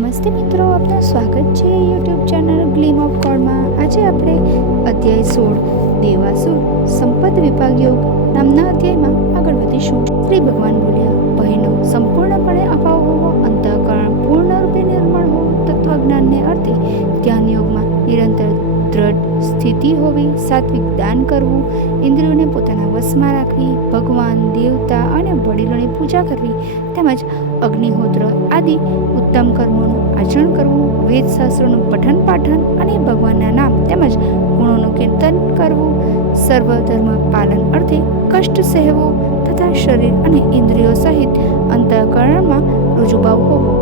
નમસ્તે મિત્રો, આપનું સ્વાગત છે યુટ્યુબ ચેનલ ગ્લીમ ઓફ ગોડમાં। આજે આપણે અધ્યાય 16 દેવાસુર સંપદ વિભાગ યોગ નામના અધ્યાયમાં આગળ વધીશું। શ્રી ભગવાન બોલ્યા, ભયનો સંપૂર્ણપણે અભાવ હોવો, અંતઃકરણ પૂર્ણરૂપે નિર્મળ હોવું, તત્વજ્ઞાનને અર્થે ધ્યાન યોગમાં નિરંતર દ્રઢ સ્થિતિ હોવી, સાત્વિક દાન કરવું, ઇન્દ્રિયોને પોતાના વશમાં રાખવી, ભગવાન દેવતા અને વડીલોની પૂજા કરવી, તેમજ અગ્નિહોત્ર આદિ ઉત્તમ કર્મોનું આચરણ કરવું, વેદશાસ્ત્રોનું પઠન પાઠન અને ભગવાનના નામ તેમજ ગુણોનું કીર્તન કરવું, સર્વ ધર્મ પાલન અર્થે કષ્ટ સહેવું તથા શરીર અને ઇન્દ્રિયો સહિત અંતઃકરણમાં રુજુભાવ હોવો,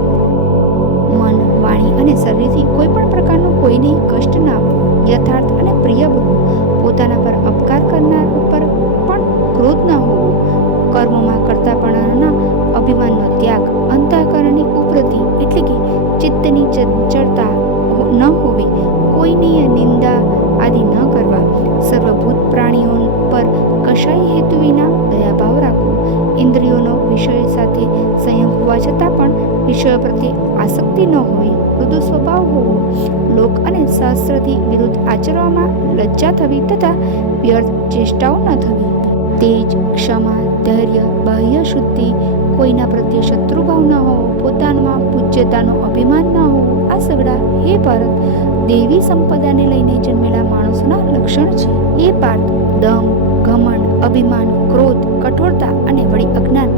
મન વાણી અને શરીરથી કોઈ પણ પ્રકારનું કોઈને કષ્ટ ના આપવું, યથાર્થ અને પ્રિય બનવું, પોતાના પર અપકાર કરનાર ઉપર પણ ક્રોધ ન હોવો, કર્મોમાં કરતાપણાના અભિમાનનો ત્યાગ, અંતઃકરણની ઉપરતિ એટલે કે ચિત્તની ચંચળતા ન હોવી, કોઈની નિંદા આદિ ન કરવા, સર્વભૂત પ્રાણીઓ પર કશાય હેતુ વિના દયાભાવ રાખવો, ઇન્દ્રિયોનો વિષય સાથે સંયમ હોવા છતાં પણ વિષયો પ્રત્યે આસક્તિ ન હોવી, મૃદુ સ્વભાવ હોવો, લોક અને શાસ્ત્રથી વિરુદ્ધ આચરવામાં લજ્જા થવી તથા વ્યર્થ ચેષ્ટાઓ ન થવી, તેજ, ક્ષમા, ધૈર્ય, બાહ્ય શુદ્ધિ, કોઈના પ્રત્યે શત્રુભાવ ન હોવો, પોતાનામાં પૂજ્યતાનો અભિમાન ન હોવું, આ સગડા હે પાર્થ દેવી સંપદાને લઈને જન્મેલા માણસોના લક્ષણ છે। એ પાર્થ દમ, ઘમંડ, અભિમાન, ક્રોધ, કઠોરતા અને વળી અજ્ઞાન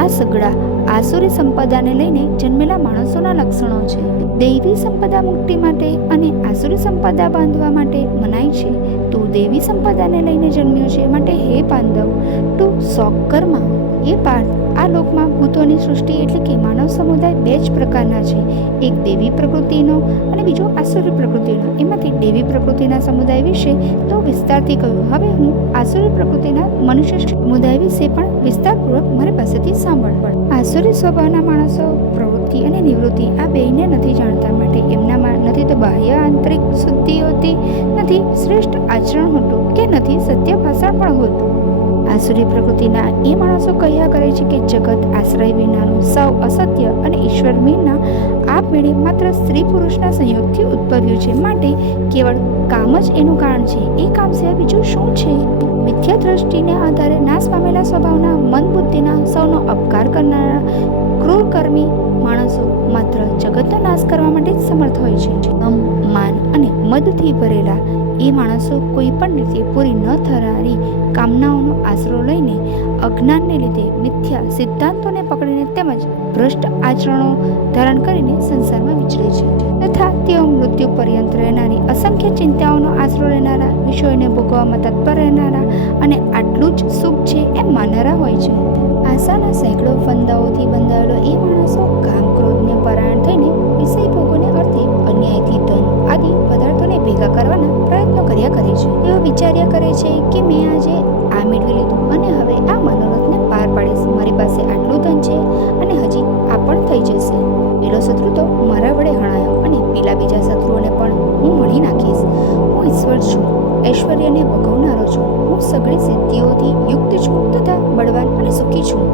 આ સગડા આસુરી સંપદાને લઈને જન્મેલા માણસોના લક્ષણો છે। દૈવી સંપદા મુક્તિ માટે અને આસુરી સંપદા બાંધવા માટે મનાય છે। તું દેવી સંપદાને લઈને જન્મ્યો છે, માટે હે પાંડવ તું શોક કરમાં। એ પાર્થ આ લોકમાં ભૂતોની સૃષ્ટિ એટલે કે માનવ સમુદાય બે જ પ્રકારના છે, એક દેવી પ્રકૃતિનો અને બીજો આસુરી પ્રકૃતિનો। એમાંથી દેવી પ્રકૃતિના સમુદાય વિશે તો વિસ્તારથી કહ્યું, હવે હું આસુરી પ્રકૃતિના મનુષ્ય સમુદાય વિશે પણ વિસ્તારપૂર્વક મારી પાસેથી સાંભળ। આસુરી સ્વભાવના માણસો પ્રવૃત્તિ અને નિવૃત્તિ આ બેયને નથી જાણતા, માટે એમનામાં નથી તો બાહ્ય આંતરિક શુદ્ધિ હોતી, નથી શ્રેષ્ઠ આચરણ હોતું કે નથી સત્ય ભાષણ પણ હોતું। આસુરી પ્રકૃતિના એ માણસો કહ્યા કરે છે કે જગત આશ્રય વિનાનું સાવ અસત્ય અને ઈશ્વર મીના આપમેળે માત્ર સ્ત્રી પુરુષના સંયોગથી ઉદ્ભવ્યું છે, માટે કેવળ કામ જ એનું કારણ છે, એ કામ સિવાય બીજું શું છે? મિથ્યા દ્રષ્ટિને આધારે નાશ પામેલા સ્વભાવના મન બુદ્ધિના સૌનો અપકાર કરનારા ક્રૂરકર્મી માણસો માત્ર જગતનો નાશ કરવા માટે જ સમર્થ હોય છે। દમ, માન અને મદથી ભરેલા એ માણસો કોઈ પણ રીતે પૂરી ન થનારી કામનાઓનો આશરો લઈને અજ્ઞાનને લીધે મિથ્યા સિદ્ધાંતોને પકડીને તેમજ ભ્રષ્ટ આચરણો ધારણ કરીને સંસારમાં વિચરે છે, તથા તેઓ મૃત્યુ પર્યંત રહેનારી અસંખ્ય ચિંતાઓનો આશરો લેનારા, વિષયોને ભોગવવામાં તત્પર રહેનારા અને આટલું જ સુખ છે એમ માનનારા હોય છે। આશાના સેંકડો ફંદાઓથી બંધાયેલો એ માણસો કામ ક્રોધને પરાયણ થઈને વિષય ભોગોને અર્થે અન્યાયથી ધન આદિ પદાર્થોને ભેગા કરવાના પ્રયત્નો કર્યા કરે છે। તેઓ વિચાર્યા કરે છે કે મેં આજે આ મેળવી લીધું અને હવે આ મનોરથને પાર પાડીશ, મારી પાસે આટલું ધન છે અને હજી આ પણ થઈ જશે, પેલો શત્રુ તો મારા વડે હણાયો અને પેલા બીજા શત્રુઓને પણ હું હણી નાખીશ, હું ઈશ્વર છું, ઐશ્વર્યને ભોગવનારો છું, હું સઘળી સિદ્ધિઓથી યુક્ત છું તથા બળવાન અને સુખી છું,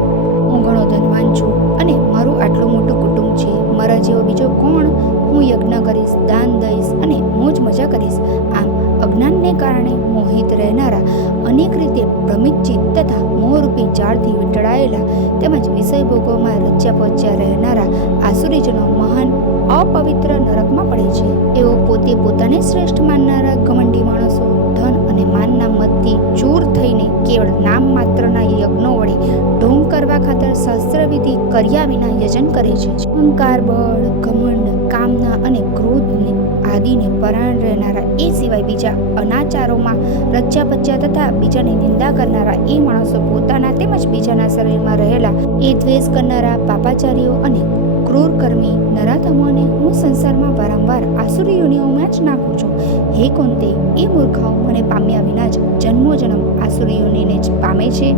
હું ઘણો ધનવાન છું અને મારું આટલું મોટું કુટુંબ છે, મારા જેવો બીજો કોણ? હું યજ્ઞ કરીશ, દાન દઈશ અને મોજ મજા કરીશ। આમ અજ્ઞાનને કારણે મોહિત રહેનારા, અનેક રીતે ભ્રમિત ચિત્ત તથા મોહરૂપી જાળથી વીંટળાયેલા તેમજ વિષય ભોગોમાં રચ્યા પચ્યા રહેનારા આસુરીજનો મહાન અપવિત્ર નરકમાં પડે છે। એઓ પોતે પોતાને શ્રેષ્ઠ માનનારા ઘમંડી માણસો ધન અને માનના મતથી ચૂર થઈને કેવળ નામ માત્રના યજ્ઞો વડે ઢોંગ કરવા ખાતર શાસ્ત્રવિધિ કર્યા વિના યજન કરે છે। અહંકાર, બળ, ઘમંડ, કામના અને ક્રોધને આદિને પરાયણ રહેનારા એ સિવાય બીજા અનાચારોમાં રચ્યા પચ્યા તથા બીજાની નિંદા કરનારા એ માણસો પોતાના તેમજ બીજાના શરીરમાં રહેલા એ દ્વેષ કરનારા પાપાચારીઓ અને ક્રૂરકર્મી નરાધમોને હું સંસારમાં વારંવાર આસુરી યોનિઓમાં જ નાખું છું। હે કુંતે, એ મૂર્ખાઓ મને પામ્યા વિના જ જન્મોજન્મ આસુરી યોનિને જ પામે છે,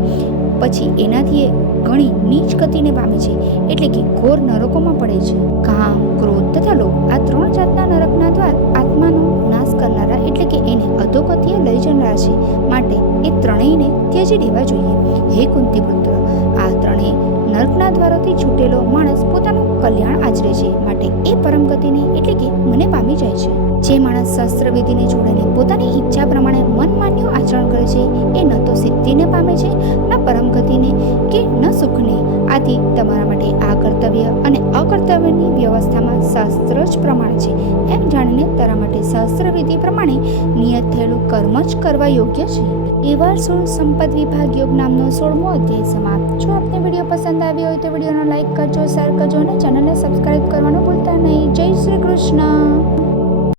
પછી એનાથી ઘણી નીચ ગતિને પામે છે, એટલે કે ઘોર નરકોમાં પડે છે। કામ, ક્રોધ તથા લોભ આ ત્રણ જાતના નરકના દ્વાર આત્માનો નાશ કરનારા એટલે કે એને અધોગતિએ લઈ જનારા છે, માટે એ ત્રણેયને ત્યજી દેવા જોઈએ। હે કુંતી પુત્ર, આ ત્રણેય નર્કના દ્વારોથી છૂટેલો માણસ પોતાનું કલ્યાણ આચરે છે, માટે એ પરમ ગતિને એટલે કે મને પામી જાય છે. જે માણસ શાસ્ત્ર વિધિને છોડીને પોતાની ઈચ્છા પ્રમાણે મનમાન્યું આચરણ કરે છે એ ન તો સિદ્ધિને પામે છે, ન પરમ ગતિને કે ન સુખને. આથી તમારા માટે આ કર્તવ્ય અને અકર્તવ્યની વ્યવસ્થામાં શાસ્ત્ર જ પ્રમાણ છે એમ જાણીને તારા માટે શાસ્ત્ર વિધિ પ્રમાણે નિયત થયેલું કર્મ જ કરવા યોગ્ય છે. વ્યવહાર 16 સંપદ વિભાગ યોગ નામનો 16મો અધ્યાય સમાપ્ત. જો આપને વિડીયો પસંદ આવ્યો હોય તો વિડીયોને લાઈક કરજો, શેર કરજો અને ચેનલને સબસ્ક્રાઈબ કરવાનું ભૂલતા નહીં. જય શ્રી કૃષ્ણ.